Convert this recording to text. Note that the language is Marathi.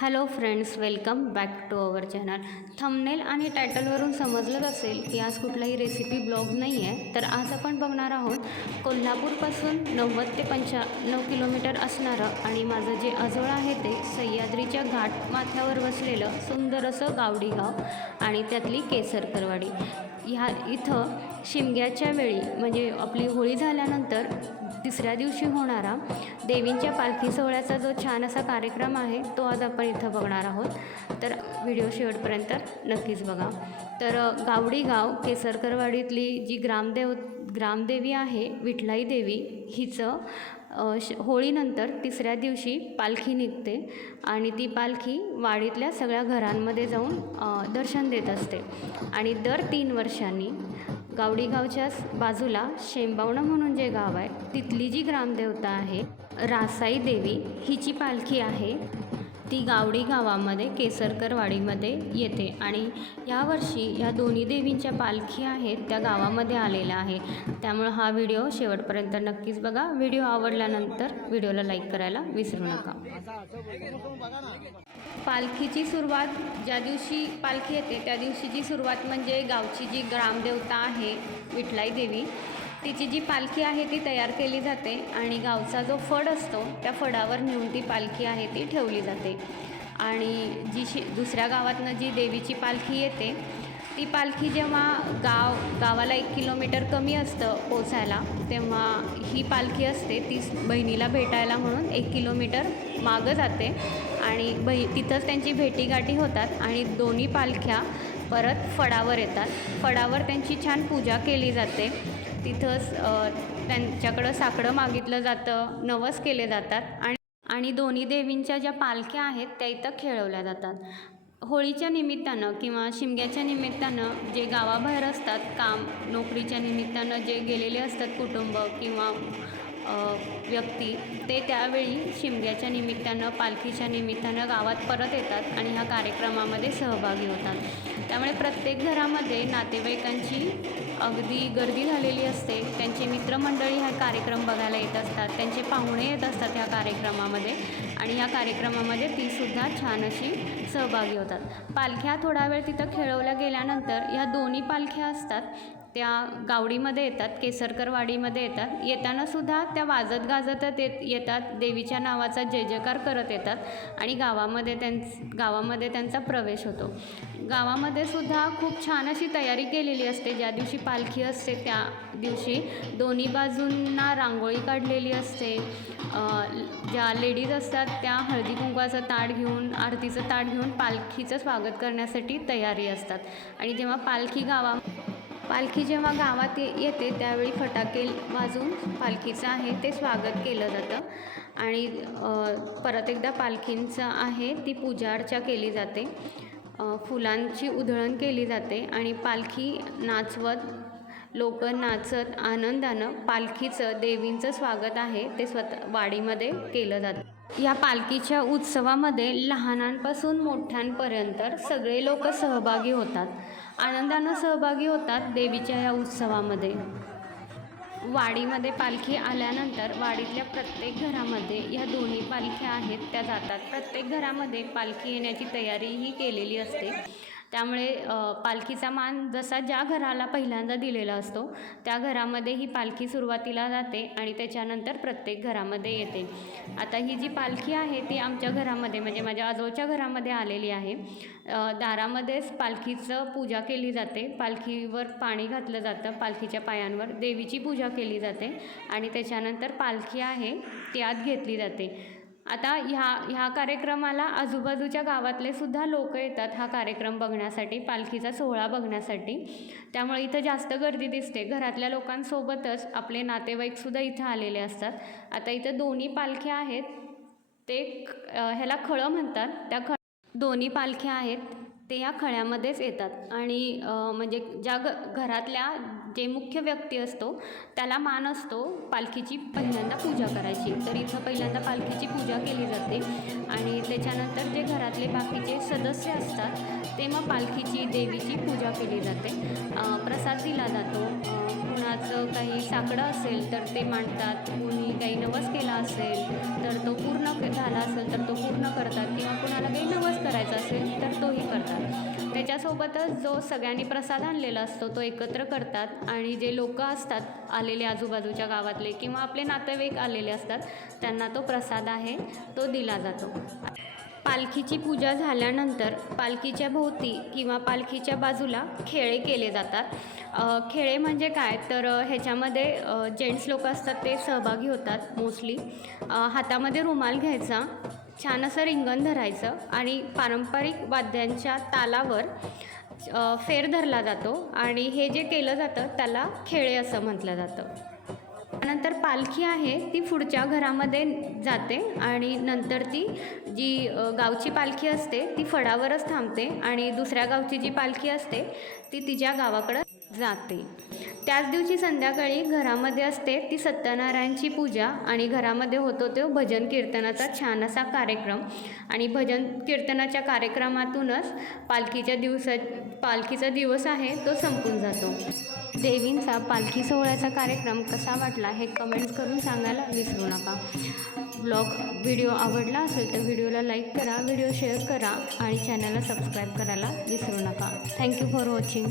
Hello friends welcome back to our channel. Thumbnail आणि टायटलवरून समजलंच असेल की आज कुठलाही रेसिपी ब्लॉग नाही आहे तर आज आपण बघणार आहोत कोल्हापूरपासून नव्वद ते पंच्याण्णव किलोमीटर असणारं आणि माझं जे आजोळ आहे ते सह्याद्रीच्या घाट माथ्यावर वसलेलं सुंदर असं गावडी गाव आणि त्यातली केसरकरवाडी. ह्या इथं शिमग्याच्या वेळी म्हणजे आपली होळी झाल्यानंतर तिसऱ्या दिवशी होणारा देवींच्या पालखी सोहळ्याचा जो छान असा कार्यक्रम आहे तो आज आपण इथं बघणार आहोत. तर व्हिडिओ शेवटपर्यंत नक्कीच बघा. तर गावडी गाव केसरकरवाडीतली जी ग्रामदेव ग्रामदेवी आहे विठलाई देवी हिचं श होळीनंतर तिसऱ्या दिवशी पालखी निघते आणि ती पालखी वाडीतल्या सगळ्या घरांमध्ये जाऊन दर्शन देत असते. आणि दर तीन वर्षांनी गावडी गावच्याच बाजूला शेंबावणं म्हणून जे गाव आहे तिथली जी ग्रामदेवता आहे रासाई देवी हिची पालखी आहे. ती गावडी गावामध्ये केसरकरवाडीमध्ये येते आणि यावर्षी ह्या दोन्ही देवींच्या पालखी आहेत त्या गावामध्ये आलेल्या आहे त्यामुळं हा व्हिडिओ शेवटपर्यंत नक्कीच बघा. व्हिडिओ आवडल्यानंतर व्हिडिओला लाईक करायला विसरू नका. पालखीची सुरुवात ज्या दिवशी पालखी येते त्या दिवशीची सुरुवात म्हणजे गावची जी ग्रामदेवता आहे विठलाई देवी तिची जी पालखी आहे ती तयार केली जाते आणि गावचा जो फड असतो त्या फडावर नेऊन ती पालखी आहे ती ठेवली जाते. आणि जी शि दुसऱ्या गावातनं जी देवीची पालखी येते ती पालखी जेव्हा गाव गावाला एक किलोमीटर कमी असतं पोचायला तेव्हा ही पालखी असते ती बहिणीला भेटायला म्हणून एक किलोमीटर मागं जाते. आणि बहि तिथंच त्यांची भेटीगाठी होतात आणि दोन्ही पालख्या परत फडावर येतात. फडावर त्यांची छान पूजा केली जाते. तिथंच त्यांच्याकडं साकडं मागितलं जातं नवस केले जातात आणि आणि दोन्ही देवींच्या ज्या पालख्या आहेत त्या इथं खेळवल्या जातात. होळीच्या निमित्तानं किंवा शिमग्याच्या निमित्तानं जे गावाबाहेर असतात काम नोकरीच्या निमित्तानं जे गेलेले असतात कुटुंब किंवा व्यक्ती ते त्यावेळी शिमग्याच्या निमित्तानं पालखीच्या निमित्तानं गावात परत येतात आणि ह्या कार्यक्रमामध्ये सहभागी होतात. त्यामुळे प्रत्येक घरामध्ये नातेवाईकांची अगदी गर्दी झालेली असते. त्यांचे मित्रमंडळी हा कार्यक्रम बघायला येत असतात. त्यांचे पाहुणे येत असतात ह्या कार्यक्रमामध्ये आणि ह्या कार्यक्रमामध्ये तीसुद्धा छान अशी सहभागी होतात. पालख्या थोडा वेळ तिथं खेळवल्या गेल्यानंतर ह्या दोन्ही पालख्या असतात. त्या गावडीमध्ये येतात केसरकरवाडीमध्ये येतात. येताना सुद्धा त्या वाजत गाजतच येत येतात. देवीच्या नावाचा जय जयकार करत येतात आणि गावामध्ये त्यां गावामध्ये त्यांचा प्रवेश होतो. गावामध्ये सुद्धा खूप छान अशी तयारी केलेली असते. ज्या दिवशी पालखी असते त्या दिवशी दोन्ही बाजूंना रांगोळी काढलेली असते. ज्या लेडीज असतात त्या हळदी कुंकवाचं ताट घेऊन आरतीचं ताट घेऊन पालखीचं स्वागत करण्यासाठी तयारी असतात. आणि जेव्हा पालखी गावा पालखी जेव्हा गावात ये येते त्यावेळी फटाके वाजून पालखीचं आहे ते स्वागत केलं जातं. आणि परत एकदा पालखींचं आहे ती पूजा अर्चा केली जाते. फुलांची उधळण केली जाते आणि पालखी नाचवत लोक नाचत आनंदानं पालखीचं देवींचं स्वागत आहे ते स्वतः वाडीमध्ये केलं जातं. या पालखीच्या उत्सवामध्ये लहानांपासून मोठ्यांपर्यंत सगळे लोक सहभागी होतात. आनंदानं सहभागी होतात देवीच्या या उत्सवामध्ये. वाडीमध्ये पालखी आल्यानंतर वाडीतल्या प्रत्येक घरामध्ये ह्या दोन्ही पालख्या आहेत. त्या जातात. प्रत्येक घरामध्ये पालखी येण्याची तयारीही केलेली असते. त्यामुळे पालखीचा मान जसा ज्या घराला पहिल्यांदा दिलेला असतो त्या घरामध्ये ही पालखी सुरुवातीला जाते आणि त्याच्यानंतर प्रत्येक घरामध्ये येते. आता ही जी पालखी आहे ती आमच्या घरामध्ये म्हणजे माझ्या आजोच्या घरामध्ये आलेली आहे. दारामध्येच पालखीचं पूजा केली जाते. पालखीवर पाणी घातलं जातं पालखीच्या पायांवर देवीची पूजा केली जाते आणि त्याच्यानंतर पालखी आहे ती आत घेतली जाते. आता ह्या ह्या कार्यक्रमाला आजूबाजूच्या गावातले सुद्धा लोक येतात हा कार्यक्रम बघण्यासाठी पालखीचा सोहळा बघण्यासाठी. त्यामुळे इथं जास्त गर्दी दिसते. घरातल्या लोकांसोबतच आपले नातेवाईकसुद्धा इथं आलेले असतात. आता इथं दोन्ही पालख्या आहेत. ते ह्याला खळं म्हणतात. त्या ख दोन्ही पालख्या आहेत. ते या खळ्यामध्येच येतात. आणि म्हणजे ज्या घ घरातल्या जे मुख्य व्यक्ती असतो त्याला मान असतो पालखीची पहिल्यांदा पूजा करायची. तर इथं पहिल्यांदा पालखीची पूजा केली जाते. आणि त्याच्यानंतर जे घरातले बाकीचे सदस्य असतात ते मग पालखीची देवीची पूजा केली जाते. प्रसाद दिला जातो. कुणाचं काही साकडं असेल तर ते मांडतात. कुणी काही नवस केला असेल तर तो पूर्ण झाला असेल तर तो पूर्ण करतात. किंवा कुणाला काही नवस करायचा असेल त्यासोबतच जो सगळ्यांनी प्रसाद आणलेला असतो तो एकत्र करतात आणि जे लोक असतात आलेले आजूबाजूच्या गावातले किंवा आपले नातेवाईक आलेले असतात त्यांना तो प्रसाद आहे तो दिला जातो. पालखीची पूजा झाल्यानंतर पालखीच्या भोवती किंवा पालखीच्या बाजूला खेळे केले जातात. खेळे म्हणजे काय? तर ह्याच्यामध्ये जेंट्स लोक असतात ते सहभागी होतात मोस्टली. हातामध्ये रुमाल घ्यायचा. छान असं रिंगण धरायचं आणि पारंपरिक वाद्यांच्या तालावर फेर धरला जातो आणि हे जे केलं जातं त्याला खेळे असं म्हटलं जातं. त्यानंतर पालखी आहे ती पुढच्या घरामध्ये जाते आणि नंतर ती जी गावची पालखी असते ती फडावरच थांबते आणि दुसऱ्या गावची जी पालखी असते ती तिच्या गावाकडं जाते. त्याच दिवशी संध्याकाळी घरामध्ये असते ती सत्यनारायणची पूजा आणि घरामध्ये होतो तो भजन कीर्तनाचा छान असा कार्यक्रम. आणि भजन कीर्तनाच्या कार्यक्रमातूनच पालखीच्या दिवसा पालखीचा दिवस आहे तो संपून जातो. देवींचा पालखी सोहळ्याचा कार्यक्रम कसा वाटला हे कमेंट्स करून सांगायला विसरू नका. ब्लॉग व्हिडिओ आवडला असेल तर व्हिडिओला लाईक करा व्हिडिओ शेअर करा आणि चॅनलला सबस्क्राईब करायला विसरू नका. Thank you for watching